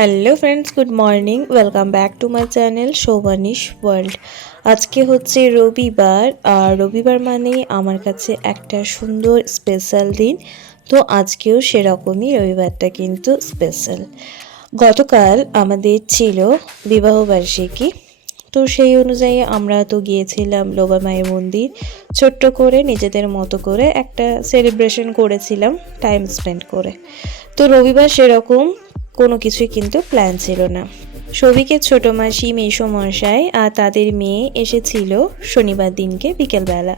Hello friends, good morning. Welcome back to my channel Shobhanish world. আজকে হচ্ছে রবিবার, আর রবিবার মানে আমার কাছে একটা সুন্দর স্পেশাল দিন। তো আজকেও সেরকমই, রবিবারটা কিন্তু স্পেশাল। গতকাল আমাদের ছিল বিবাহবার্ষিকী, তো সেই অনুযায়ী আমরা তো গিয়েছিলাম লোবা মায়ের মন্দির। ছোট্ট করে নিজেদের মতো করে একটা সেলিব্রেশন করেছিলাম, টাইম স্পেন্ড করে। তো রবিবার সেরকম কোনো কিছুই কিন্তু প্ল্যান ছিল না। সবিকের ছোট মাসি মেসোমশাই আর তাদের মেয়ে এসেছিল শনিবার দিনকে বিকেলবেলা,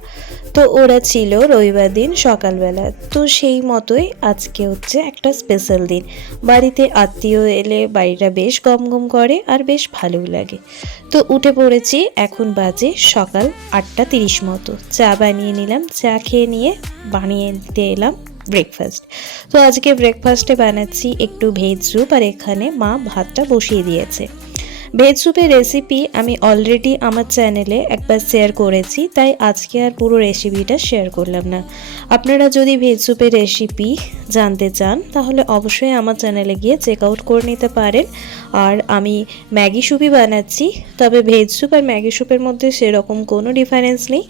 তো ওরা ছিল রবিবার দিন সকালবেলা। তো সেই মতোই আজকে হচ্ছে একটা স্পেশাল দিন। বাড়িতে আত্মীয় এলে বাড়িটা বেশ গমগম করে আর বেশ ভালোও লাগে। তো উঠে পড়েছি, এখন বাজে সকাল 8:30 মতো। চা বানিয়ে নিলাম, চা খেয়ে নিয়ে বানিয়ে দিতে এলাম ব্রেকফাস্ট। তো আজকে ব্রেকফাস্টে বানাচ্ছি একটু ভেজ স্যুপ, আর এখানে মা ভাতটা বসিয়ে দিয়েছে। ভেজ স্যুপের রেসিপি আমি অলরেডি আমার চ্যানেলে একবার শেয়ার করেছি, তাই আজকে আর পুরো রেসিপিটা শেয়ার করলাম না। আপনারা যদি ভেজ স্যুপের রেসিপি জানতে চান তাহলে অবশ্যই আমার চ্যানেলে গিয়ে চেক আউট করে নিতে পারেন। আর আমি ম্যাগি স্যুপই বানাচ্ছি, তবে ভেজ স্যুপ আর ম্যাগি স্যুপের মধ্যে সেরকম কোনো ডিফারেন্স নেই।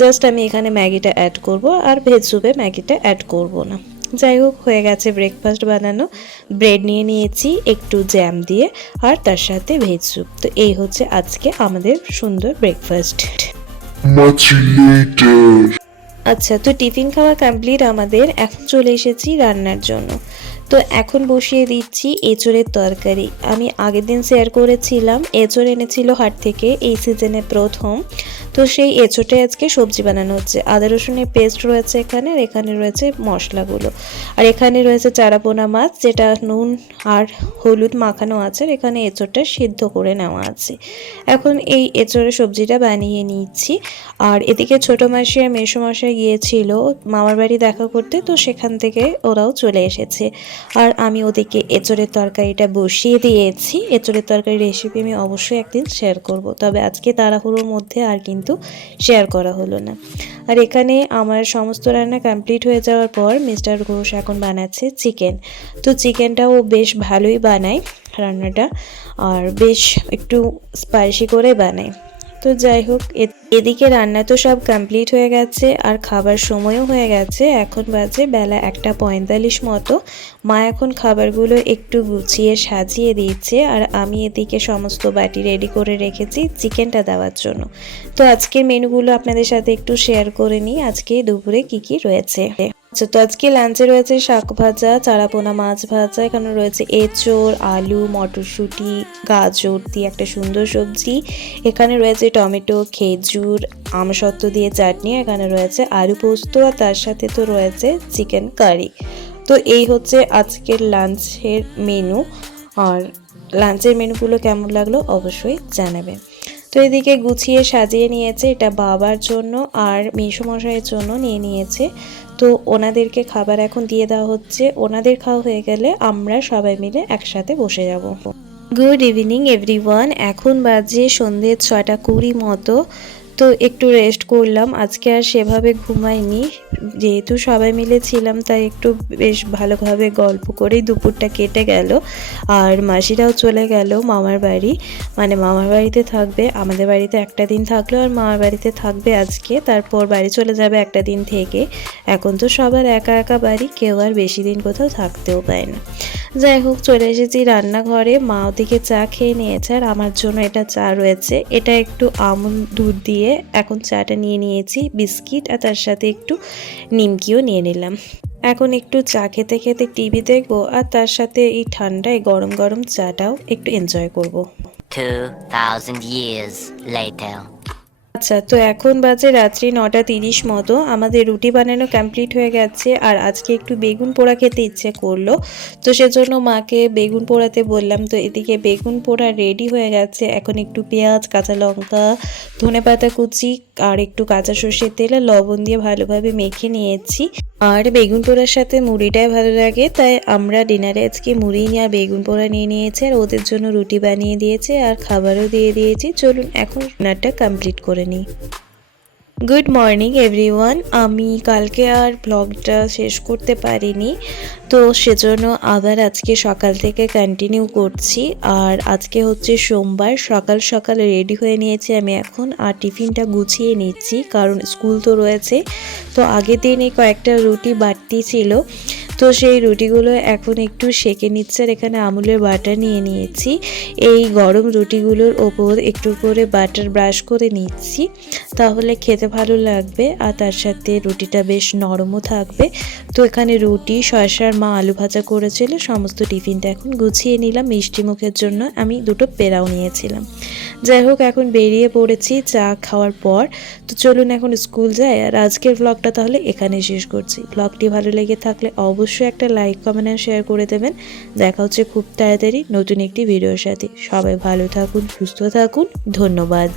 জাস্ট আমি এখানে ম্যাগিটা অ্যাড করব, আর ভেজ স্যুপে ম্যাগিটা অ্যাড করব না। যাই হোক, হয়ে গেছে ব্রেকফাস্ট বানানো। ব্রেড নিয়ে নিয়েছি একটু জ্যাম দিয়ে, আর তার সাথে ভেজ স্যুপ। তো এই হচ্ছে আজকে আমাদের সুন্দর ব্রেকফাস্ট। আচ্ছা, তো টিফিন খাওয়া কমপ্লিট আমাদের। এখন চলে এসেছি রান্নার জন্য। তো এখন বসিয়ে দিচ্ছি এঁচোড়ের তরকারি। আমি আগের দিন শেয়ার করেছিলাম এঁচোড় এনেছিল হাট থেকে, এই সিজনে প্রথম। তো সেই এঁচোড়ে আজকে সবজি বানানো হচ্ছে। আদা রসুনের পেস্ট রয়েছে এখানে, আর এখানে রয়েছে মশলাগুলো। আর এখানে রয়েছে চারাপোনা মাছ, যেটা নুন আর হলুদ মাখানো আছে। আর এখানে এঁচোড়টা সিদ্ধ করে নেওয়া আছে। এখন এই এঁচোড়ের সবজিটা বানিয়ে নিচ্ছি। আর এদিকে ছোটো মাসি আর মেসোমশাই গিয়েছিল মামার বাড়ি দেখা করতে, তো সেখান থেকে ওরাও চলে এসেছে। আর আমি ওদিকে এঁচোড়ের তরকারিটা বসিয়ে দিয়েছি। এঁচোড়ের তরকারির রেসিপি আমি অবশ্যই একদিন শেয়ার করব, তবে আজকে তাড়াহুড়োর মধ্যে আর কিন্তু শেয়ার করা হলো না। আর এখানে আমার সমস্ত রান্না কমপ্লিট হয়ে যাওয়ার পর মিস্টার ঘোষ এখন বানাচ্ছে চিকেন। তো চিকেনটাও বেশ ভালোই বানায় রান্নাটা, আর বেশ একটু স্পাইসি করে বানায়। তো যাই হোক, এদিকে রান্না তো সব কমপ্লিট হয়ে গেছে, আর খাবার সময়ও হয়ে গেছে। এখন বাজে বেলা 1:45 মতো। মা এখন খাবারগুলো একটু গুছিয়ে সাজিয়ে দিচ্ছে, আর আমি এদিকে সমস্ত বাটি রেডি করে রেখেছি চিকেনটা দেওয়ার জন্য। তো আজকের মেনুগুলো আপনাদের সাথে একটু শেয়ার করে নিই, আজকে দুপুরে কি কি রয়েছে। আচ্ছা, তো আজকে লাঞ্চে রয়েছে শাক ভাজা, চারাপোনা মাছ ভাজা, এখানে রয়েছে এঁচোড়, আলু, মটরশুঁটি, গাজর দিয়ে একটা সুন্দর সবজি। এখানে রয়েছে টমেটো, খেজুর, আমসত্ত্ব দিয়ে চাটনি। এখানে রয়েছে আলু পোস্ত, আর তার সাথে তো রয়েছে চিকেন কারি। তো এই হচ্ছে আজকের লাঞ্চের মেনু। আর লাঞ্চের মেনুগুলো কেমন লাগলো অবশ্যই জানাবেন। তো এদিকে গুছিয়ে সাজিয়ে নিয়েছে, এটা বাবার জন্য আর মেসোমশাইয়ের জন্য নিয়ে নিয়েছে। তো ওনাদেরকে খাবার এখন দিয়ে দেওয়া হচ্ছে। ওনাদের খাওয়া হয়ে গেলে আমরা সবাই মিলে একসাথে বসে যাব। Good evening everyone. এখন বাজে সন্ধ্যে 6:20 মতো। তো একটু রেস্ট করলাম, আজকে আর সেভাবে ঘুমাইনি, যেহেতু সবাই মিলে ছিলাম তাই একটু বেশ ভালোভাবে গল্প করেই দুপুরটা কেটে গেল। আর মাসিরাও চলে গেল মামার বাড়ি, মানে মামার বাড়িতে থাকবে। আমাদের বাড়িতে একটা দিন থাকলো, আর মামার বাড়িতে থাকবে আজকে, তারপর বাড়ি চলে যাবে একটা দিন থেকে। এখন তো সবার একা একা বাড়ি, কেউ আর বেশি দিন কোথাও থাকতেও পায় না। যাই হোক, চলে এসেছি রান্নাঘরে। মা ওদিকে চা খেয়ে নিয়েছে, আর আমার জন্য এটা চা রয়েছে, এটা একটু আমন্ড দুধ দিয়ে এখন চাটা নিয়ে নিয়েছি, বিস্কিট আর তার সাথে একটু নিমকিও নিয়ে নিলাম। এখন একটু চা খেতে খেতে টিভি দেখবো, আর তার সাথে এই ঠান্ডায় গরম গরম চাটাও একটু এনজয় করব। 2000 years later. আচ্ছা, তো এখন বাজে রাত্রি 9:30 মতো। আমাদের রুটি বানানো কমপ্লিট হয়ে গেছে, আর আজকে একটু বেগুন পোড়া খেতে ইচ্ছে করলো, তো সেজন্য মাকে বেগুন পোড়াতে বললাম। তো এদিকে বেগুন পোড়া রেডি হয়ে গেছে। এখন একটু পেঁয়াজ, কাঁচা লঙ্কা, ধনেপাতা কুচি আর একটু কাঁচা সর্ষের তেল আর লবণ দিয়ে ভালোভাবে মেখে নিয়েছি। আর বেগুন পোড়ার সাথে মুড়িটাই ভালো লাগে, তাই আমরা ডিনারে আজকে মুড়ি নিয়ে আর বেগুন পোড়া নিয়ে নিয়েছি, আর ওদের জন্য রুটি বানিয়ে দিয়েছে আর খাবারও দিয়ে দিয়েছি। চলুন এখন ডিনারটা কমপ্লিট করে নিই। Good morning everyone. আমি কালকে আর ব্লগটা শেষ করতে পারিনি, তো সেজন্য আবার আজকে সকাল থেকে কন্টিনিউ করছি। আর আজকে হচ্ছে সোমবার, সকাল সকাল রেডি হয়ে নিয়েছি আমি এখন, আর টিফিনটা গুছিয়ে নিচ্ছি কারণ স্কুল তো রয়েছে। তো আগের দিন এই কয়েকটা রুটি বাড়তি ছিল, তো সেই রুটিগুলো এখন একটু সেঁকে নিচ্ছে। আর এখানে আমুলের বাটার নিয়ে নিয়েছি, এই গরম রুটিগুলোর ওপর একটু করে বাটার ব্রাশ করে নিচ্ছি, তাহলে খেতে ভালো লাগবে আর তার সাথে রুটিটা বেশ নরমও থাকবে। তো এখানে রুটি, শসার মা আলু ভাজা করেছিল, সমস্ত টিফিনটা এখন গুছিয়ে নিলাম। মিষ্টি মুখের জন্য আমি দুটো পেড়াও নিয়েছিলাম। যাই হোক, এখন বেরিয়ে পড়েছি চা খাওয়ার পর। তো চলুন এখন স্কুল যাই। আর আজকের ব্লগটা তাহলে এখানেই শেষ করছি। ব্লগটি ভালো লেগে থাকলে অবশ্যই একটা লাইক, কমেন্ট আর শেয়ার করে দেবেন। দেখা হচ্ছে খুব তাড়াতাড়ি নতুন একটি ভিডিওর সাথে। সবাই ভালো থাকুন, সুস্থ থাকুন, ধন্যবাদ।